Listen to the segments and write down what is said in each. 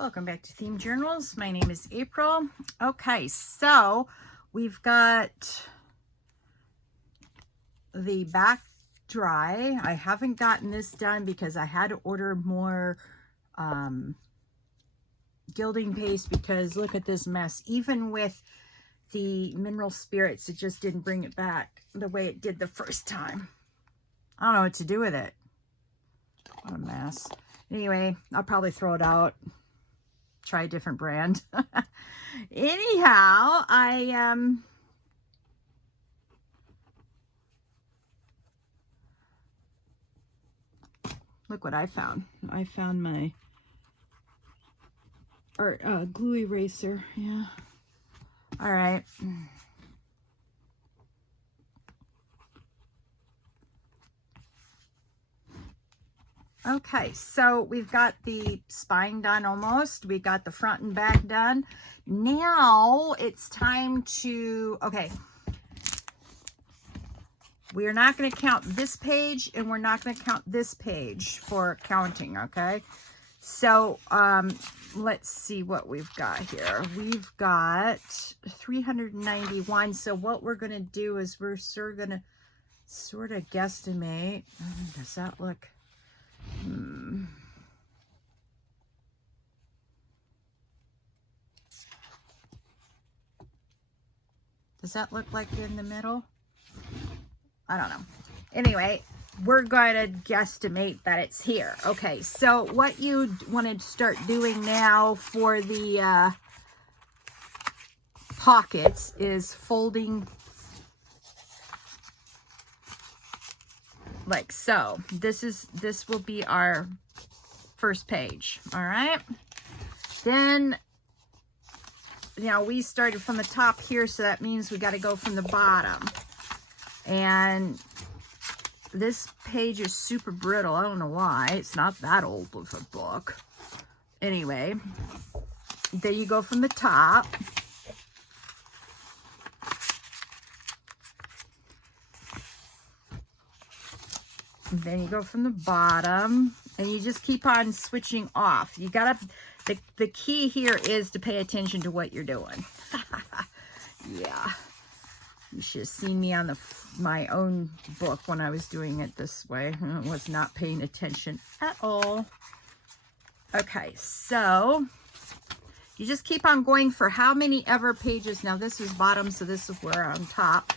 Welcome back to Themed Journals. My name is April. Okay, so we've got the back dry. I haven't gotten this done because I had to order more gilding paste because look at this mess. Even with the mineral spirits, it just didn't bring it back the way it did the first time. I don't know what to do with it. What a mess. Anyway, I'll probably throw it out. Try a different brand. Anyhow, look what I found. I found my glue eraser. Yeah. All right. Okay, so we've got the spine done almost. We got the front and back done. Now it's time to, okay. We are not going to count this page and we're not going to count this page for counting, okay? So, let's see what we've got here. We've got 391. So what we're going to do is we're going to sort of guesstimate. Does that look... Does that look like in the middle? I don't know. Anyway, we're going to guesstimate that it's here. Okay, so what you want to start doing now for the pockets is folding like so. This will be our first page. All right. Then now we started from the top here, so that means we got to go from the bottom. And this page is super brittle. I don't know why. It's not that old of a book. Anyway, then you go from the top. Then you go from the bottom and you just keep on switching off. You gotta, the key here is to pay attention to what you're doing. Yeah. You should have seen me on my own book when I was doing it this way. I was not paying attention at all. Okay, so you just keep on going for how many ever pages. Now this is bottom, so this is where on top.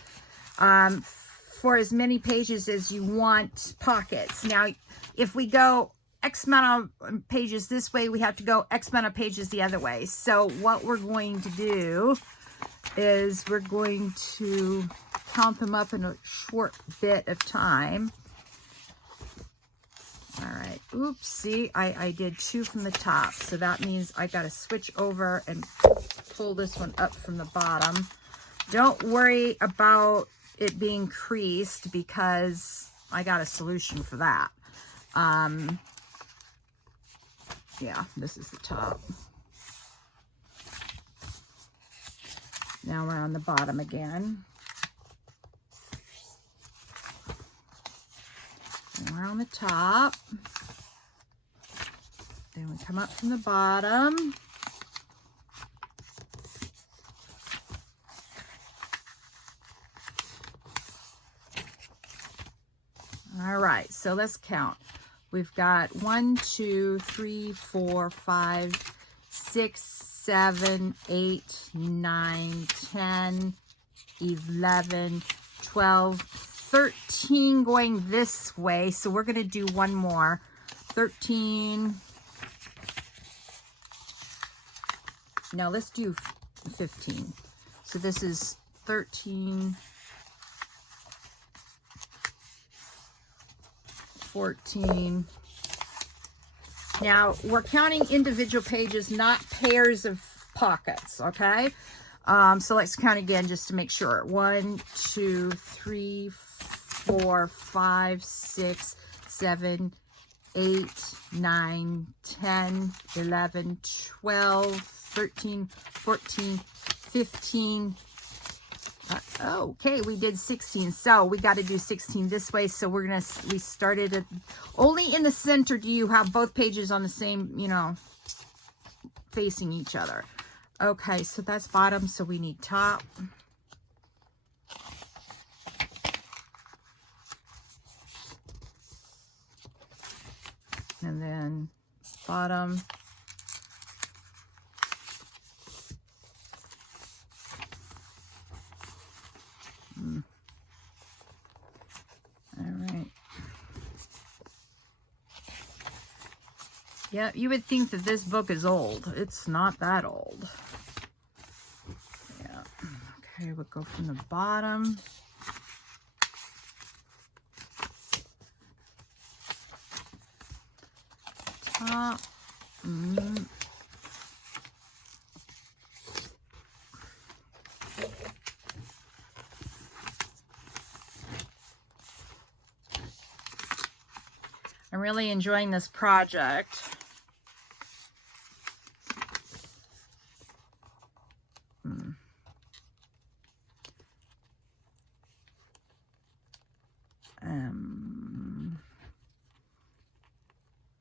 For as many pages as you want pockets. Now, if we go X amount of pages this way, we have to go X amount of pages the other way. So what we're going to do is we're going to count them up in a short bit of time. All right. Oops, see, I did 2 from the top. So that means I got to switch over and pull this one up from the bottom. Don't worry about it being creased because I got a solution for that. Yeah, this is the top. Now we're on the bottom again. And we're on the top. Then we come up from the bottom. All right, so let's count. We've got 1, 2, 3, 4, 5, 6, 7, 8, 9, 10, 11, 12, 13 going this way. So we're going to do one more. 13. No, let's do 15. So this is 13. 14. Now we're counting individual pages, not pairs of pockets, okay? So let's count again just to make sure. 1, 2, 3, 4, 5, 6, 7, 8, 9, 10, 11, 12, 13, 14, 15. Okay, we did 16, so we got to do 16 this way. So we started at only in the center. Do you have both pages on the same, you know, facing each other. Okay, so that's bottom, so we need top. And then bottom. All right. Yeah, you would think that this book is old. It's not that old. Yeah. Okay, we'll go from the bottom. Top. I'm really enjoying this project.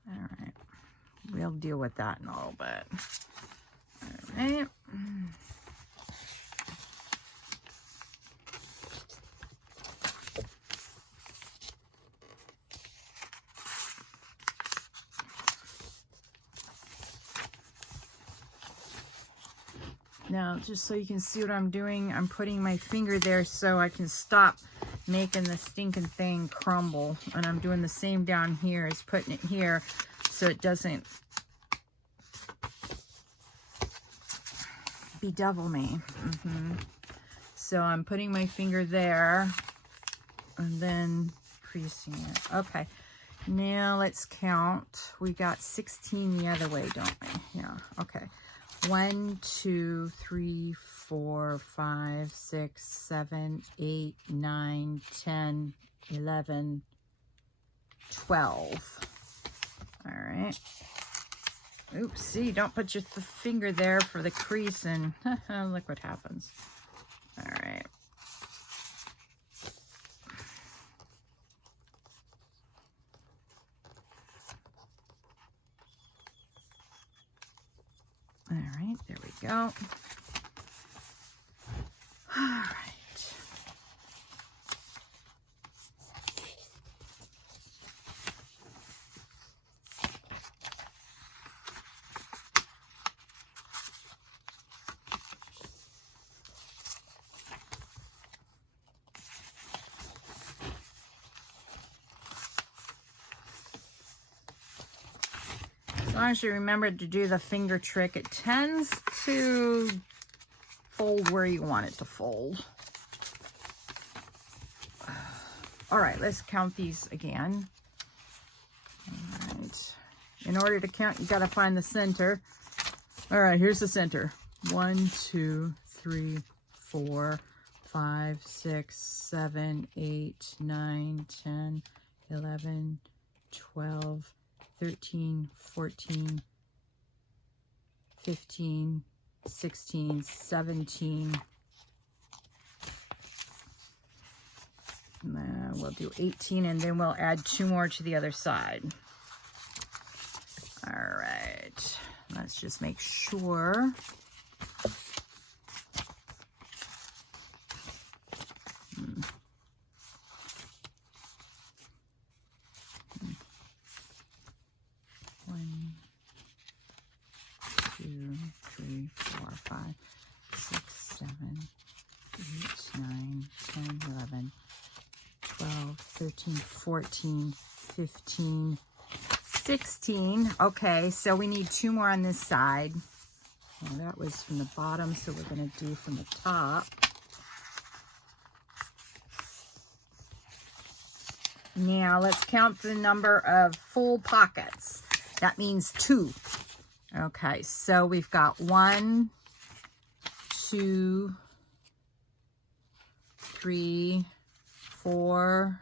All right. We'll deal with that in a little bit. All right. Now, just so you can see what I'm doing, I'm putting my finger there so I can stop making the stinking thing crumble. And I'm doing the same down here as putting it here so it doesn't bedevil me. So I'm putting my finger there and then creasing it. Okay, now let's count. We got 16 the other way, don't we? Yeah, okay. 1, 2, 3, 4, 5, 6, 7, 8, 9, 10, 11, 12. All right. Oops, see, don't put your finger there for the crease and look what happens. All right. All right, there we go. All right. As long as you remember to do the finger trick, it tends to fold where you want it to fold. All right, let's count these again. All right. In order to count, you got to find the center. All right, here's the center. 1, 2, 3, 4, 5, 6, 7, 8, 9, 10, 11, 12, 13, 14, 15, 16, 17. And then we'll do 18, and then we'll add 2 more to the other side. All right, let's just make sure. One, 2, 3, 4, 5, 6, 7, 8, 9, 10, 11, 12, 13, 14, 15, 16. Okay, so we need 2 more on this side. Well, that was from the bottom, so we're going to do from the top. Now let's count the number of full pockets. That means 2. Okay, so we've got 1, 2, 3, 4,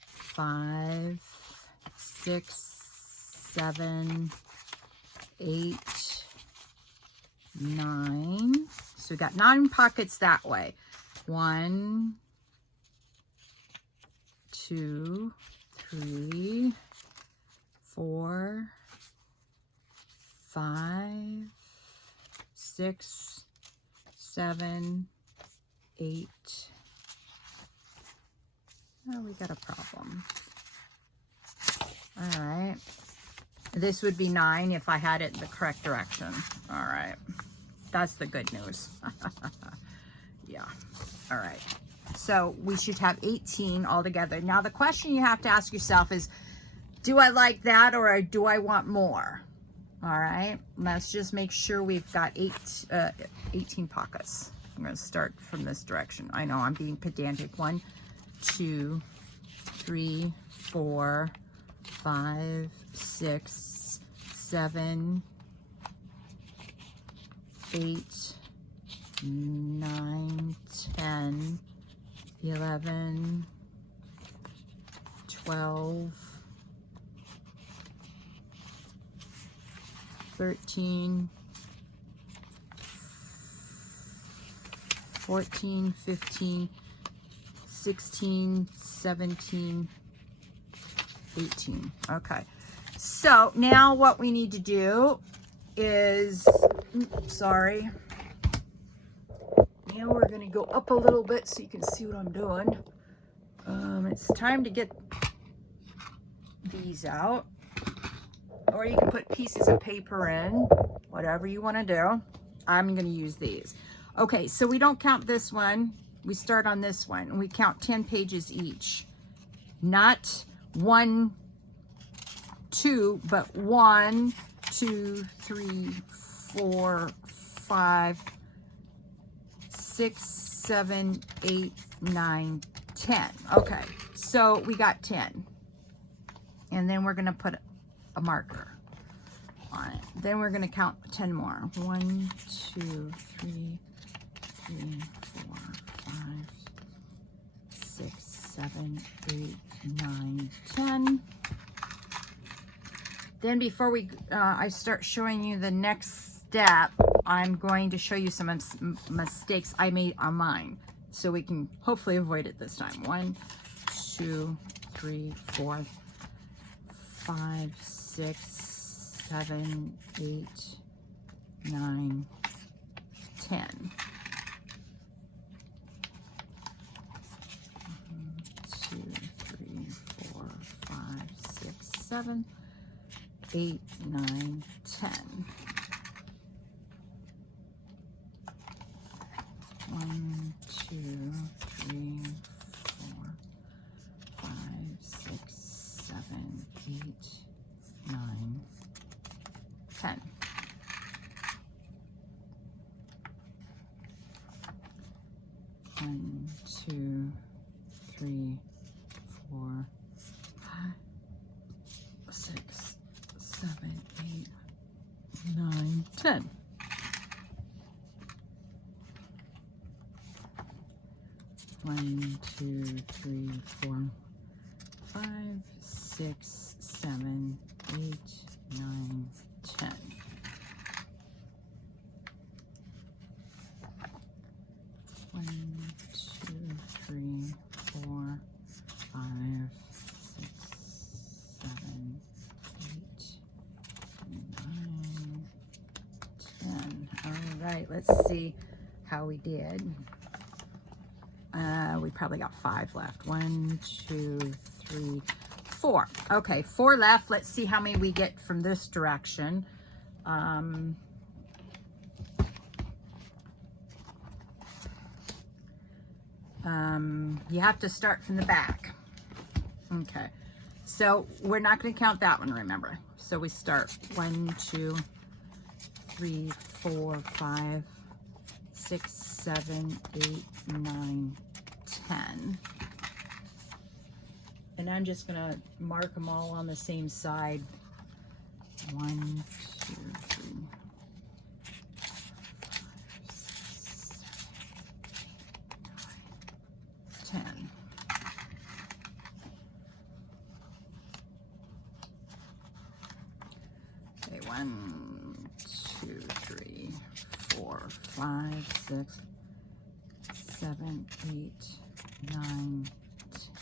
5, 6, 7, 8, 9. So we got 9 pockets that way. 1, 2, 3, 4, 5, 6, 7, 8. Oh, we got a problem. All right. This would be 9 if I had it in the correct direction. All right. That's the good news. Yeah. All right. So we should have 18 altogether. Now the question you have to ask yourself is, do I like that or do I want more? All right. Let's just make sure we've got 18 pockets. I'm going to start from this direction. I know I'm being pedantic. 1, 2, 3, 4, 5, 6, 7, 8, 9, 10, 11, 12, 13, 14, 15, 16, 17, 18. Okay. So now what we need to do is, sorry. Now we're going to go up a little bit so you can see what I'm doing. It's time to get these out. Or you can put pieces of paper in, whatever you want to do. I'm going to use these. Okay, so we don't count this one. We start on this one, and we count 10 pages each. Not 1, 2, but 1, 2, 3, 4, 5, 6, 7, 8, 9, 10. Okay, so we got 10. And then we're going to put a marker on it. Then we're going to count 10 more. 1, 2, 3, 4, 5, 6, 7, 8, 9, 10. Then before I start showing you the next step, I'm going to show you some mistakes I made on mine, so we can hopefully avoid it this time. 1, 2, 3, 4, 5, 6, 7, 8, 9, 10. 2, 3, 4, 5, 6, 7, 8, 9, 10. 1, 2, 3, 4, 5, 6, 7, 8, 9, 10. 1, 2, 3, 4, 5, 6, 7, 8, 9, 10. 1, 2, 3, 4, 5, 6, 7, 8, 9, 10. 1, 2, 3, 4, 5, 6, 7, 8, 9, 10. All right, let's see how we did. We probably got 5 left. 1, 2, 3, 4. Okay, 4 left. Let's see how many we get from this direction. You have to start from the back. Okay, so we're not going to count that one, remember. So we start 1, 2, 3, 4, 5, 6, 7, 8, 9, 10. And I'm just going to mark them all on the same side. 1, 2, 3, 10. Okay, 1, 2, 3, 4, 5, 6, 7, 8, 9,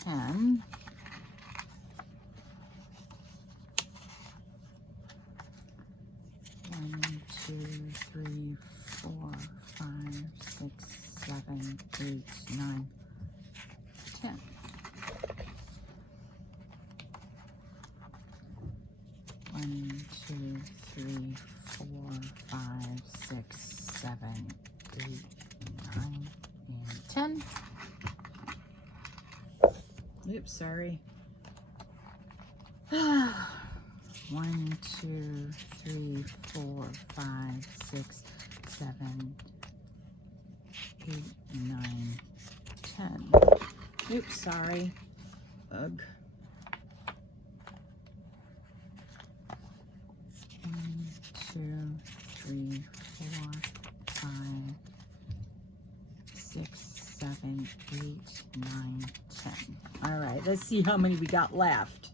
10. 1, 2, 3, 4, 5, 6, 7, 8, 9, 10. One, 2, 3, 4, 5, 6, 7, 8, 9, and 10. Oops, sorry. 1, 2, 3, 4, 5, 6, 7, 8, 9, 10. Oops, sorry. Ugh. 1, 2, 3, 4, 5, 6, 7, 8, 9, 10. All right, let's see how many we got left.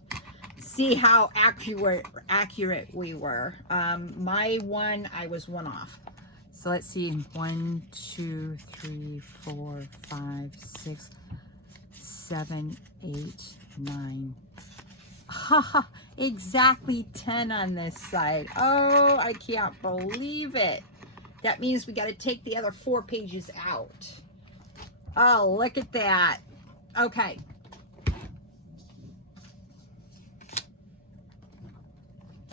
See how accurate we were. My one, I was one off. So let's see. 1, 2, 3, 4, 5, 6, 7, 8, 9. Haha, exactly 10 on this side. Oh, I can't believe it. That means we got to take the other 4 pages out. Oh, look at that. Okay.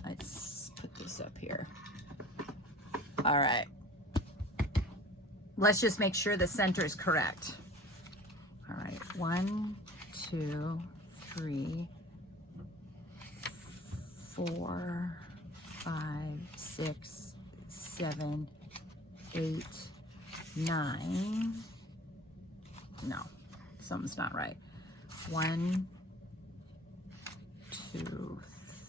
Let's put this up here. All right. Let's just make sure the center is correct. All right. 1, 2, 3, 4, 5, 6, 7, 8, 9. No, something's not right. 1, 2,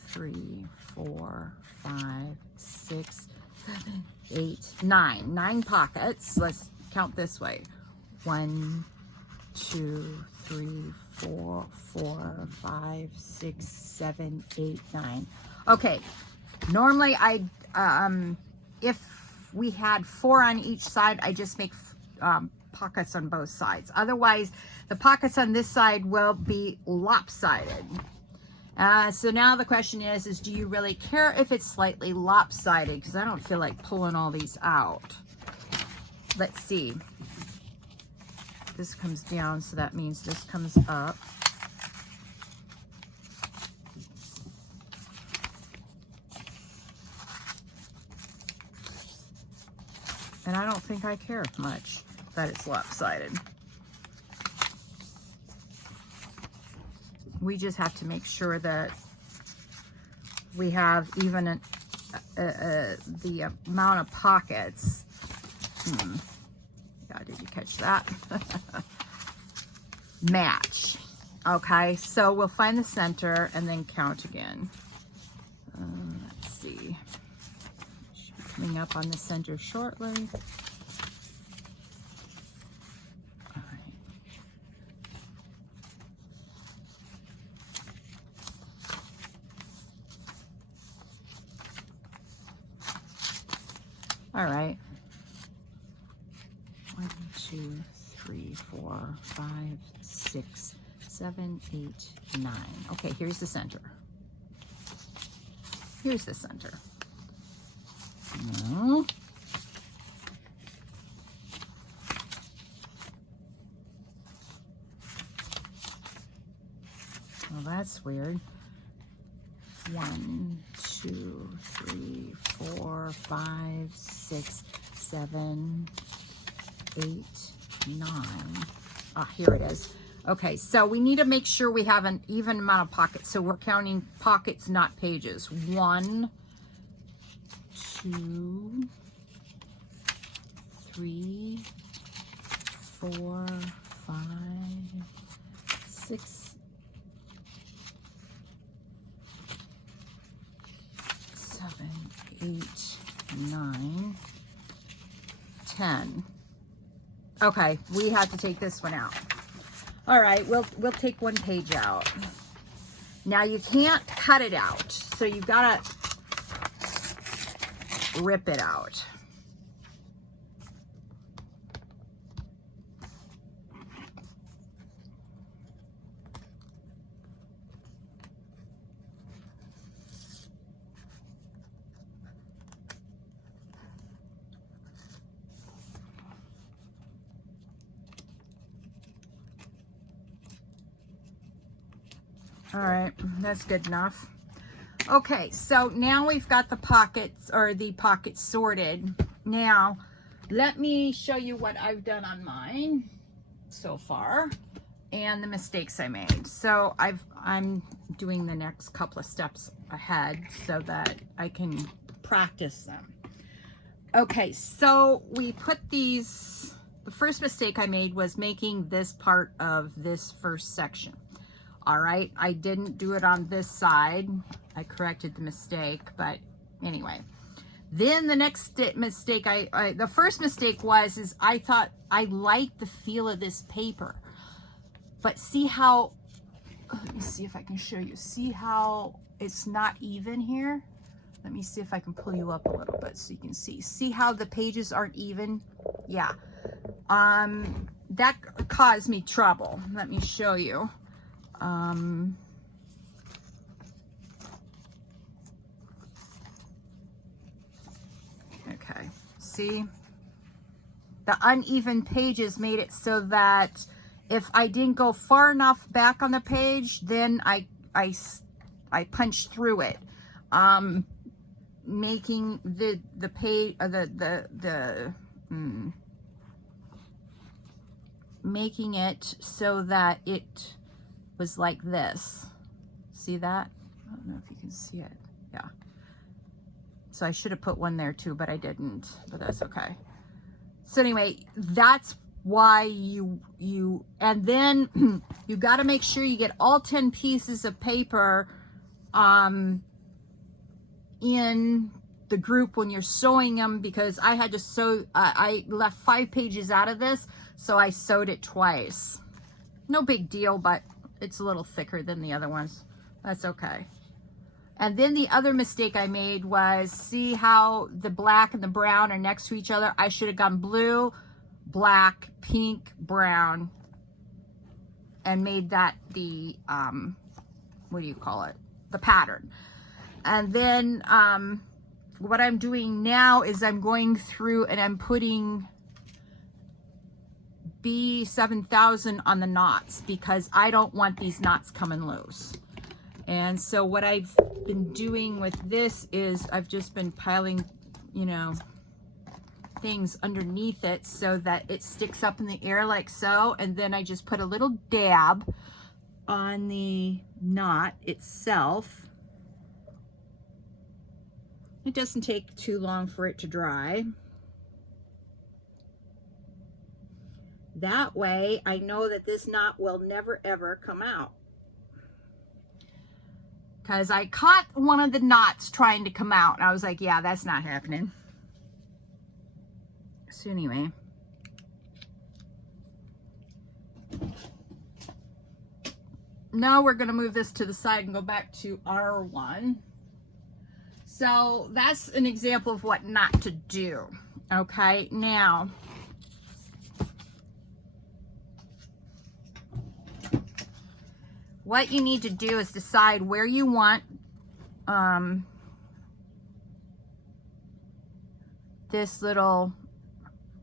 3, 4, 5, 6, 7, 8, 9. 9 pockets. Let's count this way. 1, 2, 3, 4, 5, 6, 7, 8, 9. Okay. Normally, if we had 4 on each side, I just make pockets on both sides. Otherwise, the pockets on this side will be lopsided. So now the question is do you really care if it's slightly lopsided? Because I don't feel like pulling all these out. Let's see. This comes down, so that means this comes up. And I don't think I care much that it's lopsided. We just have to make sure that we have even the amount of pockets. Yeah, did you catch that? Match. Okay, so we'll find the center and then count again. Let's see. Should be coming up on the center shortly. All right. 1, 2, 3, 4, 5, 6, 7, 8, 9. Okay, here's the center. Here's the center. No. Well, that's weird. 1, 2, 3, 4, 5, 6, 7, 8, 9. Ah, here it is. Okay, so we need to make sure we have an even amount of pockets. So we're counting pockets, not pages. 1, 2, 3, 4, 5, 6, 7, 8, 9, 10. Okay, we have to take this one out. All right, we'll take 1 page out. Now you can't cut it out, so you've got to rip it out. All right, that's good enough. Okay, so now we've got the pockets, or the pockets sorted. Now, let me show you what I've done on mine so far and the mistakes I made. So I'm doing the next couple of steps ahead so that I can practice them. Okay, so we put these, the first mistake I made was making this part of this first section. All right, I didn't do it on this side. I corrected the mistake, but anyway. Then the next mistake, the first mistake is I thought I liked the feel of this paper. But see how, let me see if I can show you. See how it's not even here? Let me see if I can pull you up a little bit so you can see. See how the pages aren't even? Yeah. That caused me trouble. Let me show you. Okay, see? The uneven pages made it so that if I didn't go far enough back on the page, then I punched through it, making the page making it so that it was like this. See that? I don't know if you can see it. Yeah. So I should have put one there too, but I didn't, but that's okay. So anyway, that's why and then you got to make sure you get all 10 pieces of paper in the group when you're sewing them, because I had to sew, I left 5 pages out of this, so I sewed it twice. No big deal, but it's a little thicker than the other ones. That's okay. And then the other mistake I made was, see how the black and the brown are next to each other? I should have gone blue, black, pink, brown, and made that the, what do you call it? The pattern. And then what I'm doing now is I'm going through and I'm putting B7000 on the knots, because I don't want these knots coming loose. And so what I've been doing with this is I've just been piling, you know, things underneath it so that it sticks up in the air like so. And then I just put a little dab on the knot itself. It doesn't take too long for it to dry. That way I know that this knot will never ever come out. Because I caught one of the knots trying to come out. And I was like, yeah, that's not happening. So anyway. Now we're going to move this to the side and go back to our one. So that's an example of what not to do. Okay, now. What you need to do is decide where you want this little,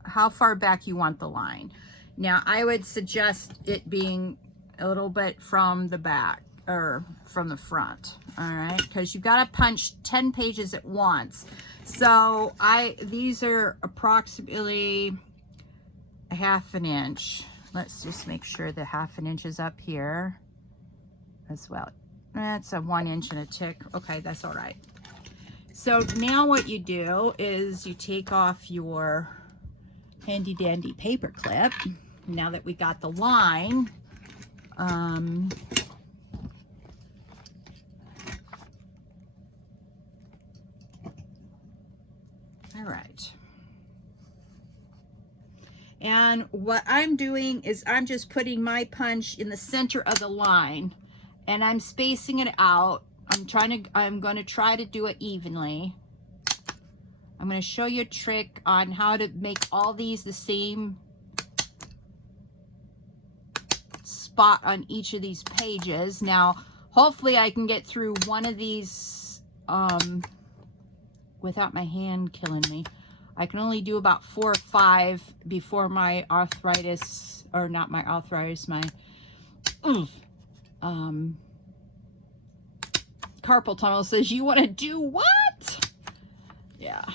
how far back you want the line. Now, I would suggest it being a little bit from the back or from the front, all right? Because you've got to punch 10 pages at once. So these are approximately a 1/2 inch. Let's just make sure the 1/2 inch is up here as well. That's a 1 inch and a tick. Okay, that's all right. So now what you do is you take off your handy dandy paper clip. Now that we got the line, all right. And what I'm doing is I'm just putting my punch in the center of the line. And I'm spacing it out. I'm going to try to do it evenly. I'm going to show you a trick on how to make all these the same spot on each of these pages. Now, hopefully I can get through one of these without my hand killing me. I can only do about 4 or 5 before my arthritis, or not my arthritis, my carpal tunnel says, you want to do what? Yeah.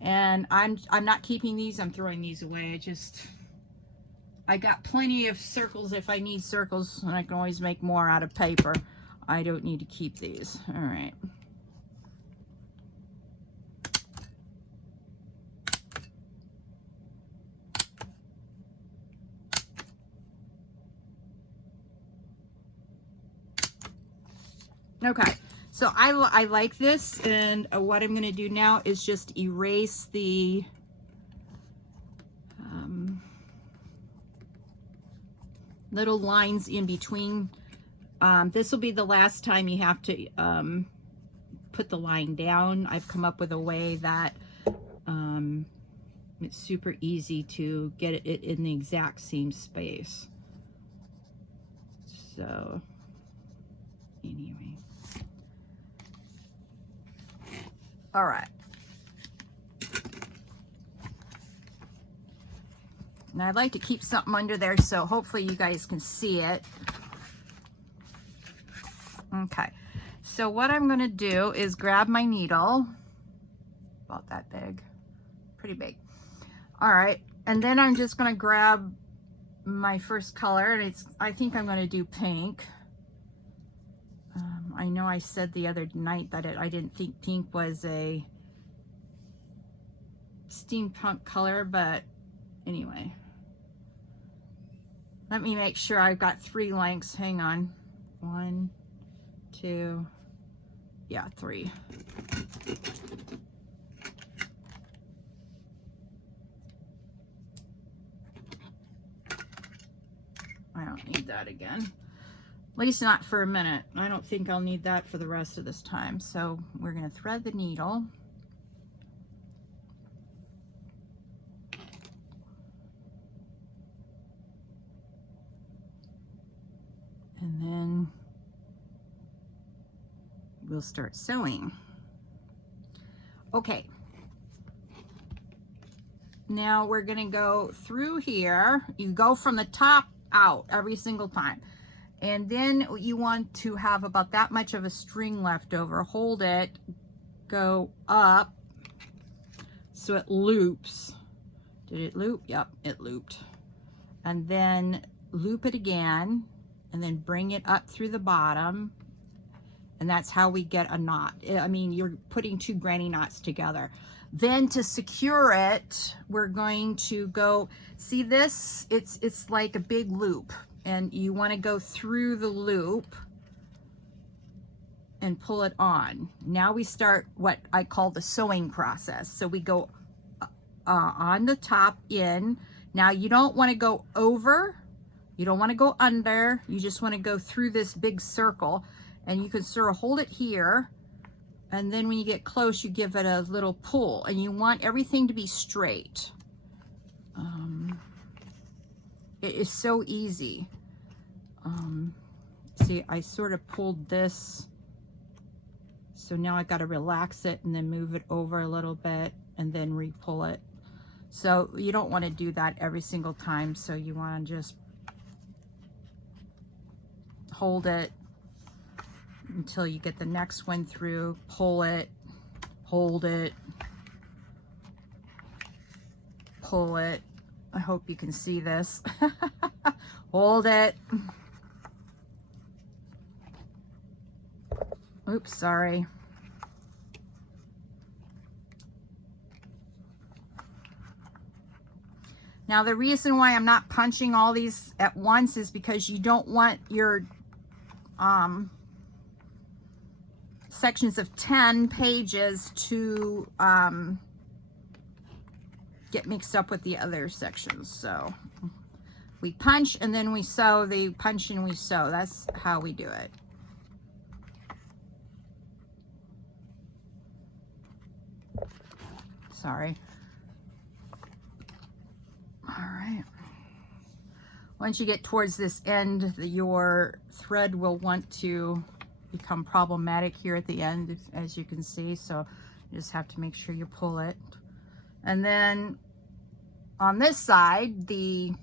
And I'm not keeping these. I'm throwing these away. I got plenty of circles if I need circles, and I can always make more out of paper. I don't need to keep these. All right. Okay, so I like this, and what I'm going to do now is just erase the little lines in between. This will be the last time you have to put the line down. I've come up with a way that it's super easy to get it in the exact same space. So anyway, all right. And I'd like to keep something under there, so hopefully you guys can see it. Okay, so what I'm going to do is grab my needle, about that big, pretty big. All right, and then I'm just going to grab my first color, and I think I'm going to do pink. I know I said the other night that I didn't think pink was a steampunk color, but anyway. Let me make sure I've got 3 lengths. Hang on. 1, 2, yeah, 3. I don't need that again. At least not for a minute. I don't think I'll need that for the rest of this time. So we're going to thread the needle. And then we'll start sewing. Okay. Now we're going to go through here. You go from the top out every single time. And then you want to have about that much of a string left over. Hold it, go up so it loops. Did it loop? Yep, it looped. And then loop it again, and then bring it up through the bottom. And that's how we get a knot. I mean, you're putting 2 granny knots together. Then to secure it, we're going to go, see this? It's like a big loop. And you want to go through the loop and pull it on. Now we start what I call the sewing process. So we go on the top in. Now you don't want to go over, you don't want to go under, you just want to go through this big circle, and you can sort of hold it here, and then when you get close you give it a little pull, and you want everything to be straight. It is so easy. See, I sort of pulled this, so now I got to relax it and then move it over a little bit and then re-pull it. So you don't want to do that every single time, so you want to just hold it until you get the next one through, pull it, hold it, pull it. I hope you can see this. Hold it. Oops, sorry. Now the reason why I'm not punching all these at once is because you don't want your sections of 10 pages to get mixed up with the other sections. So we punch and then we sew, they punch and we sew. That's how we do it. Sorry. All right. Once you get towards this end, your thread will want to become problematic here at the end, as you can see. So you just have to make sure you pull it. And then on this side, the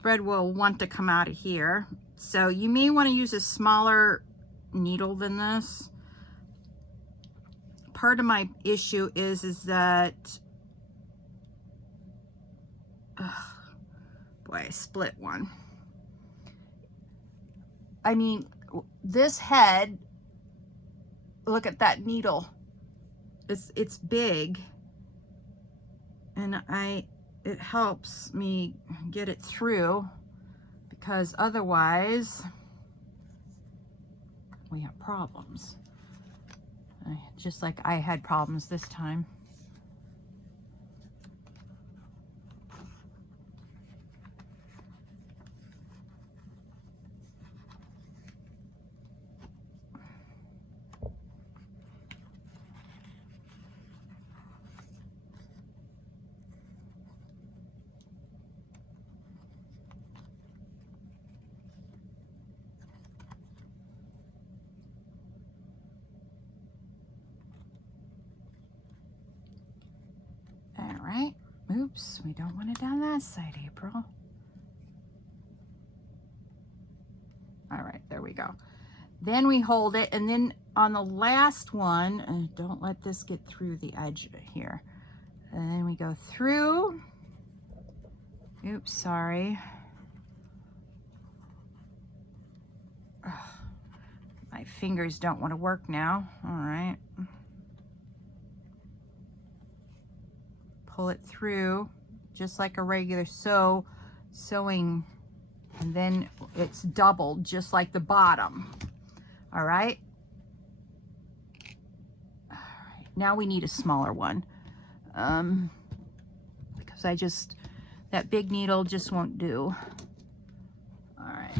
thread will want to come out of here. So you may want to use a smaller needle than this. Part of my issue is that, boy, I split one. I mean, this head, look at that needle. It's big, and it helps me get it through, because otherwise we have problems. Just like I had problems this time. Right? Oops, we don't want it down that side, April. All right, there we go. Then we hold it, and then on the last one, don't let this get through the edge here. And then we go through. Oops, sorry. Ugh, my fingers don't want to work now. All right. Pull it through just like a regular sewing, and then it's doubled just like the bottom. All right. Now we need a smaller one, because that big needle just won't do. All right.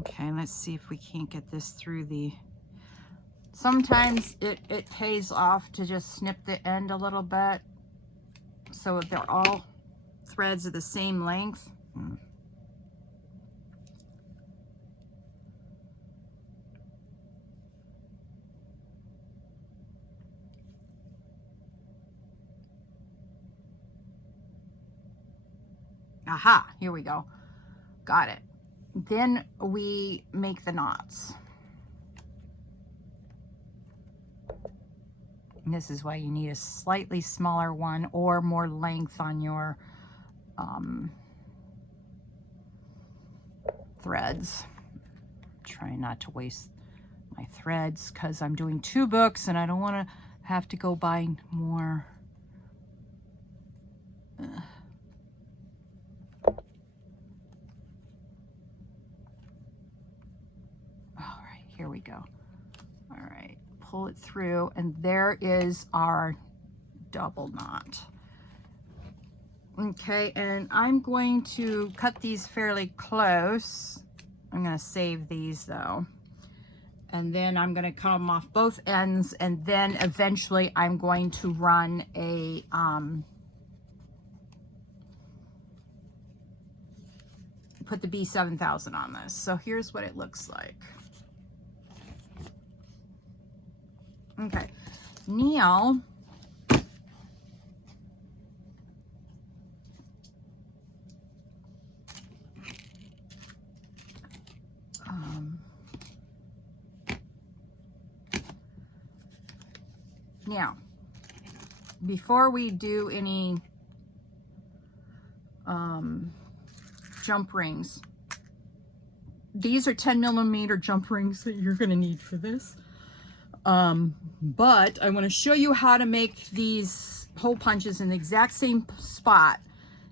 Okay, let's see if we can't get this through the... Sometimes it pays off to just snip the end a little bit, so they're all threads of the same length. Aha, here we go. Got it. Then we make the knots. And this is why you need a slightly smaller one or more length on your threads. Try not to waste my threads because I'm doing 2 books and I don't want to have to go buy more. Here we go. All right, pull it through, and there is our double knot. Okay, and I'm going to cut these fairly close. I'm going to save these though. And then I'm going to cut them off both ends, and then eventually I'm going to run a put the B7000 on this. So here's what it looks like. Okay, now before we do any jump rings, these are 10mm jump rings that you're going to need for this. But I want to show you how to make these hole punches in the exact same spot.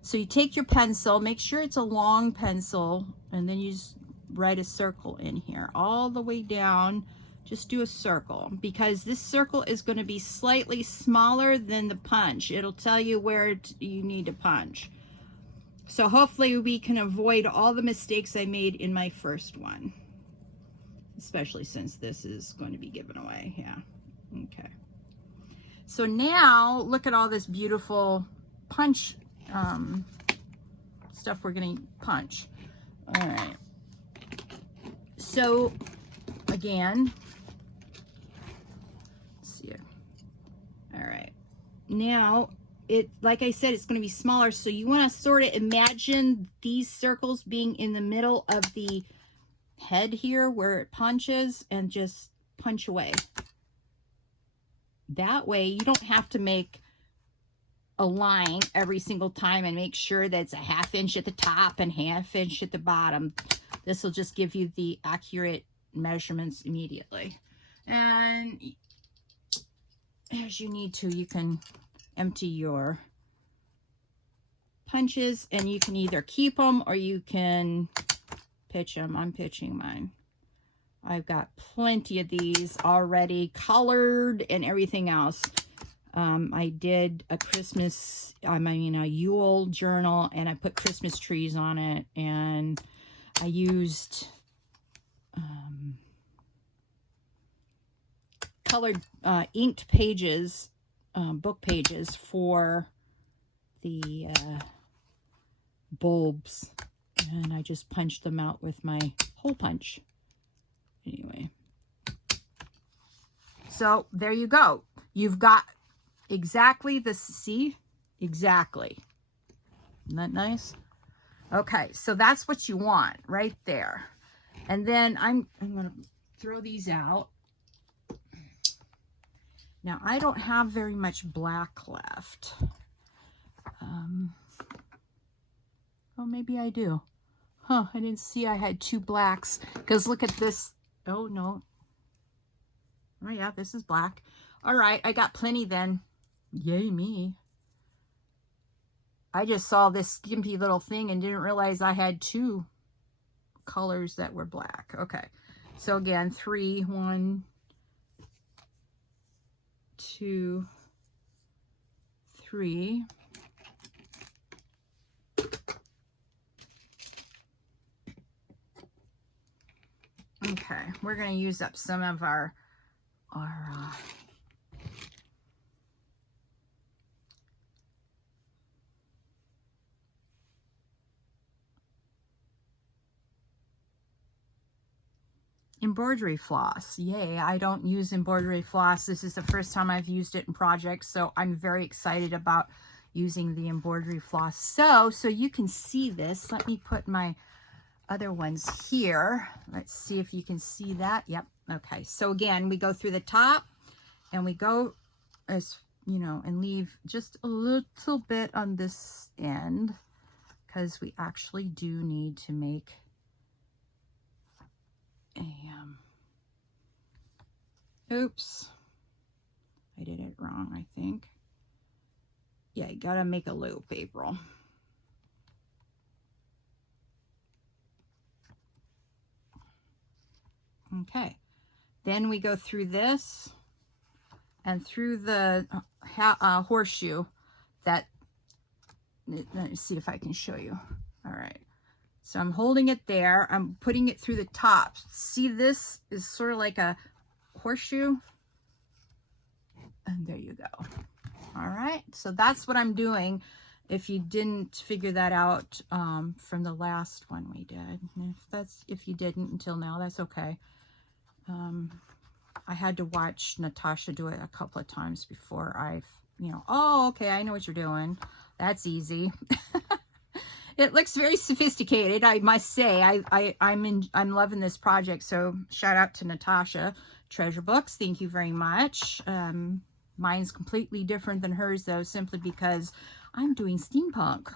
So you take your pencil, make sure it's a long pencil, and then you just write a circle in here all the way down. Just do a circle, because this circle is going to be slightly smaller than the punch. It'll tell you where you need to punch. So hopefully we can avoid all the mistakes I made in my first one. Especially since this is going to be given away. Yeah. Okay. So now look at all this beautiful punch stuff we're going to punch. All right. So again, let's see. All right. Now like I said, it's going to be smaller. So you want to sort of imagine these circles being in the middle of the head here where it punches, and just punch away. That way you don't have to make a line every single time and make sure that it's a 1/2 inch at the top and 1/2 inch at the bottom. This will just give you the accurate measurements immediately. And as you need to, you can empty your punches, and you can either keep them or you can pitch them. I'm pitching mine. I've got plenty of these already colored and everything else. I did a Christmas, a Yule journal, and I put Christmas trees on it, and I used colored inked pages, book pages for the bulbs, and I just punched them out with my hole punch. Anyway, so there you go. You've got exactly the, see? Exactly. Isn't that nice? Okay, so that's what you want right there. And then I'm going to throw these out. Now, I don't have very much black left. Oh, maybe I do. Huh, I didn't see I had 2 blacks. Because look at this. Oh, no. Oh, yeah, this is black. All right, I got plenty then. Yay me. I just saw this skimpy little thing and didn't realize I had 2 colors that were black. Okay, so again, 3, 1, 2, 3. Okay, we're going to use up some of our embroidery floss. Yay, I don't use embroidery floss. This is the first time I've used it in projects, so I'm very excited about using the embroidery floss. So you can see this. Let me put my other ones here. Let's see if you can see that. Yep. Okay. So again, we go through the top and we go as, and leave just a little bit on this end, because we actually do need to make a, oops, I did it wrong, I think. Yeah, you gotta make a loop, April. Okay, then we go through this and through the horseshoe that, let me see if I can show you. All right, so I'm holding it there. I'm putting it through the top. See, this is sort of like a horseshoe. And there you go. All right, so that's what I'm doing. If you didn't figure that out from the last one we did, if you didn't until now, that's okay. I had to watch Natasha do it a couple of times before I've, oh, okay, I know what you're doing. That's easy. It looks very sophisticated, I must say. I'm loving this project. So shout out to Natasha Treasure Books. Thank you very much. Mine's completely different than hers, though, simply because I'm doing steampunk,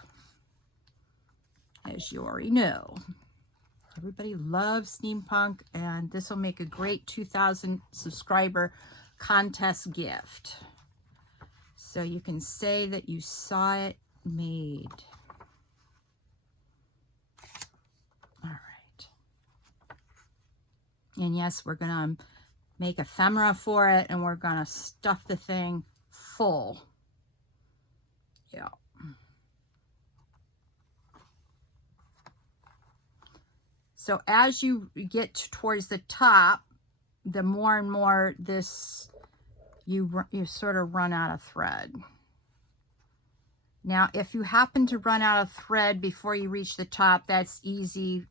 as you already know. Everybody loves steampunk, and this will make a great 2,000 subscriber contest gift. So you can say that you saw it made. All right. And yes, we're going to make ephemera for it, and we're going to stuff the thing full. Yeah. So as you get towards the top, the more and more this, you sort of run out of thread. Now, if you happen to run out of thread before you reach the top, that's easy,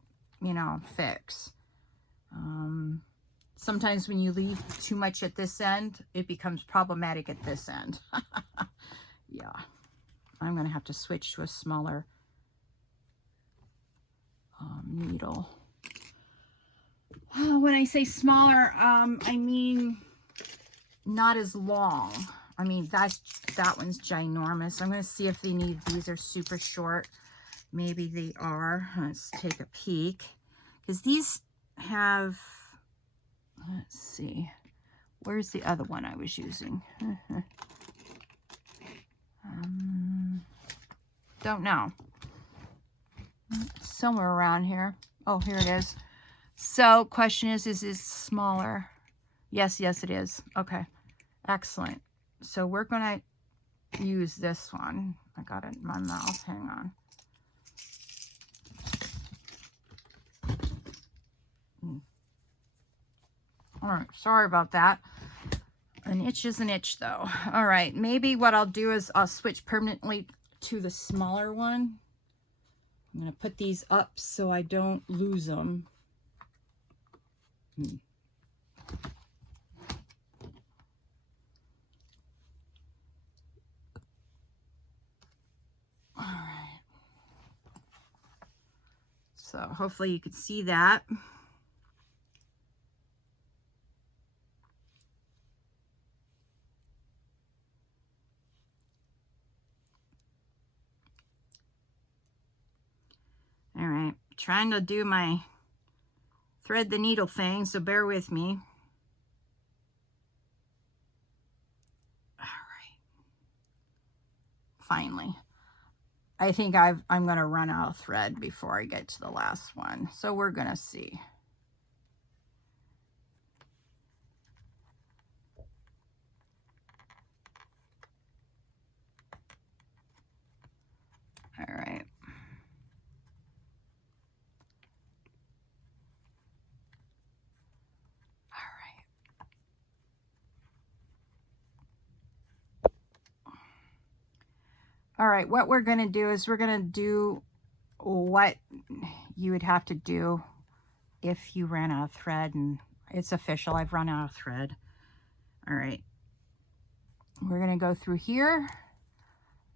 fix. Sometimes when you leave too much at this end, it becomes problematic at this end. Yeah. I'm going to have to switch to a smaller needle. When I say smaller, I mean not as long. I mean, that one's ginormous. I'm going to see if these are super short. Maybe they are. Let's take a peek. Because these have, let's see, where's the other one I was using? Don't know. Somewhere around here. Oh, here it is. So, question is this smaller? Yes, it is. Okay, excellent. So we're going to use this one. I got it in my mouth. Hang on. All right, sorry about that. An itch is an itch, though. All right, maybe what I'll do is I'll switch permanently to the smaller one. I'm going to put these up so I don't lose them. All right. So hopefully you can see that. All right, trying to do my thread the needle thing, so bear with me. All right. Finally. I think I'm going to run out of thread before I get to the last one. So we're going to see. All right. All right, what we're going to do is we're going to do what you would have to do if you ran out of thread, and it's official, I've run out of thread. All right, we're going to go through here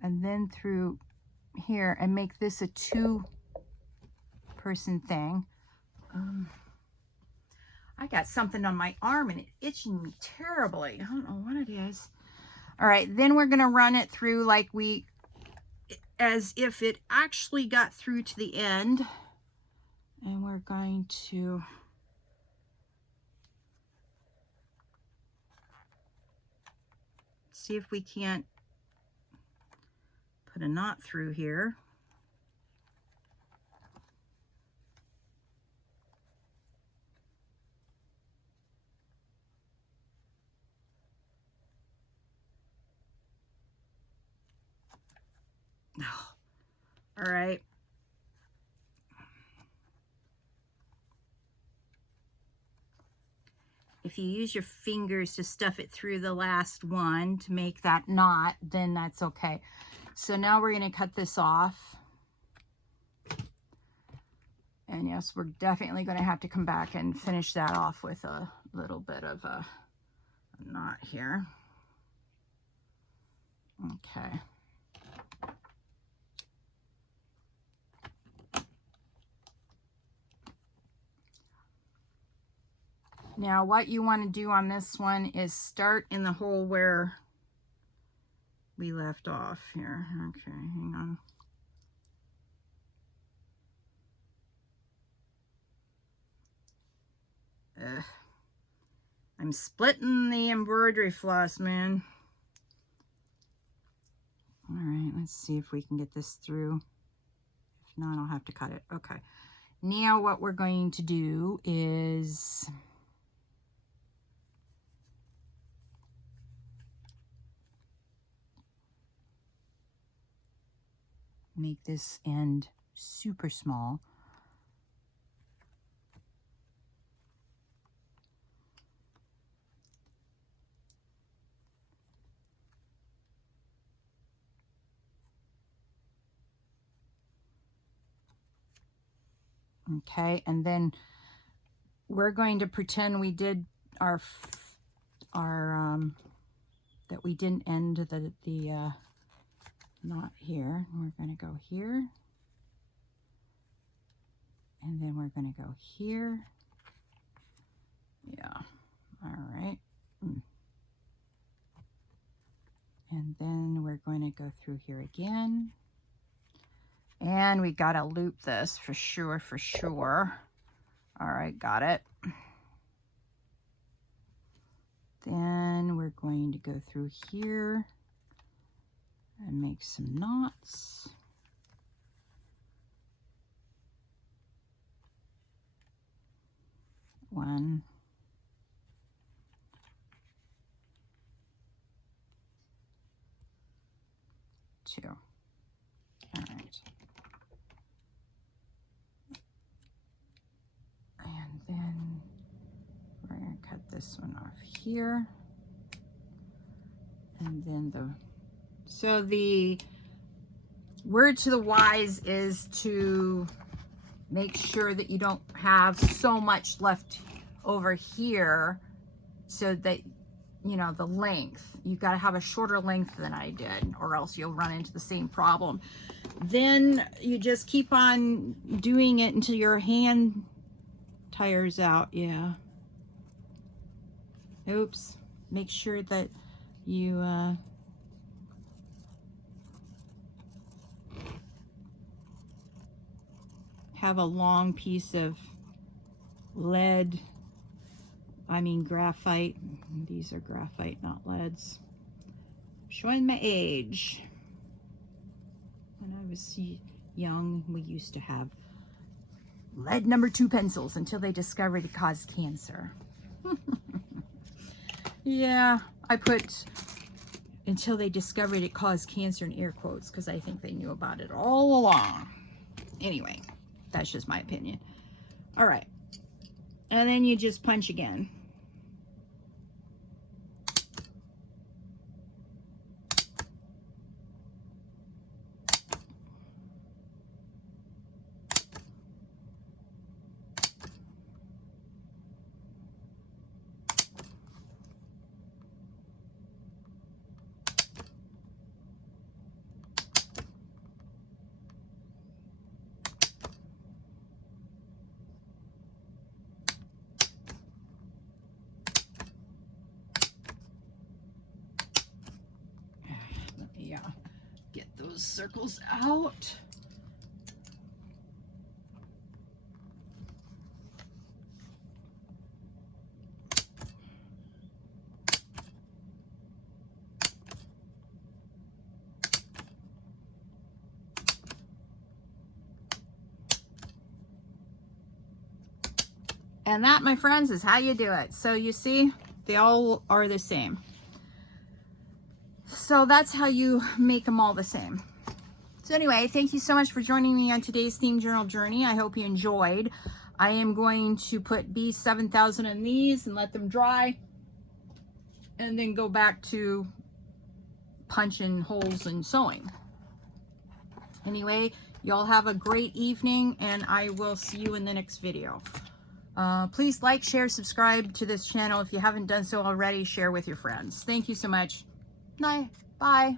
and then through here and make this a 2-person thing. I got something on my arm and it's itching me terribly. I don't know what it is. All right, then we're going to run it through as if it actually got through to the end. And we're going to see if we can't put a knot through here. All right. If you use your fingers to stuff it through the last one to make that knot, then that's okay. So now we're going to cut this off. And yes, we're definitely going to have to come back and finish that off with a little bit of a knot here. Okay. Now what you want to do on this one is start in the hole where we left off here. Okay, hang on. I'm splitting the embroidery floss, man. All right, let's see if we can get this through. If not, I'll have to cut it. Okay. Now what we're going to do is make this end super small. Okay, and then we're going to pretend we did our that we didn't end the knot here. We're going to go here. And then we're going to go here. Yeah. All right. And then we're going to go through here again. And we got to loop this for sure, for sure. All right, got it. Then we're going to go through here and make some knots. One. Two. All right. And then we're going to cut this one off here. And then so the word to the wise is to make sure that you don't have so much left over here, so that, you know, the length, you've got to have a shorter length than I did, or else you'll run into the same problem. Then you just keep on doing it until your hand tires out. Yeah. Oops. Make sure that you have a long piece of graphite. These are graphite, not leads. Showing my age. When I was young, we used to have lead #2 pencils until they discovered it caused cancer. Yeah, I put until they discovered it caused cancer in air quotes, because I think they knew about it all along. Anyway, that's just my opinion. All right. And then you just punch again. Get those circles out. And that, my friends, is how you do it. So you see, they all are the same. So that's how you make them all the same. So anyway, thank you so much for joining me on today's theme journal journey. I hope you enjoyed. I am going to put B7000 in these and let them dry, and then go back to punching holes and sewing. Anyway, y'all have a great evening, and I will see you in the next video. Please like, share, subscribe to this channel. If you haven't done so already, share with your friends. Thank you so much. Bye.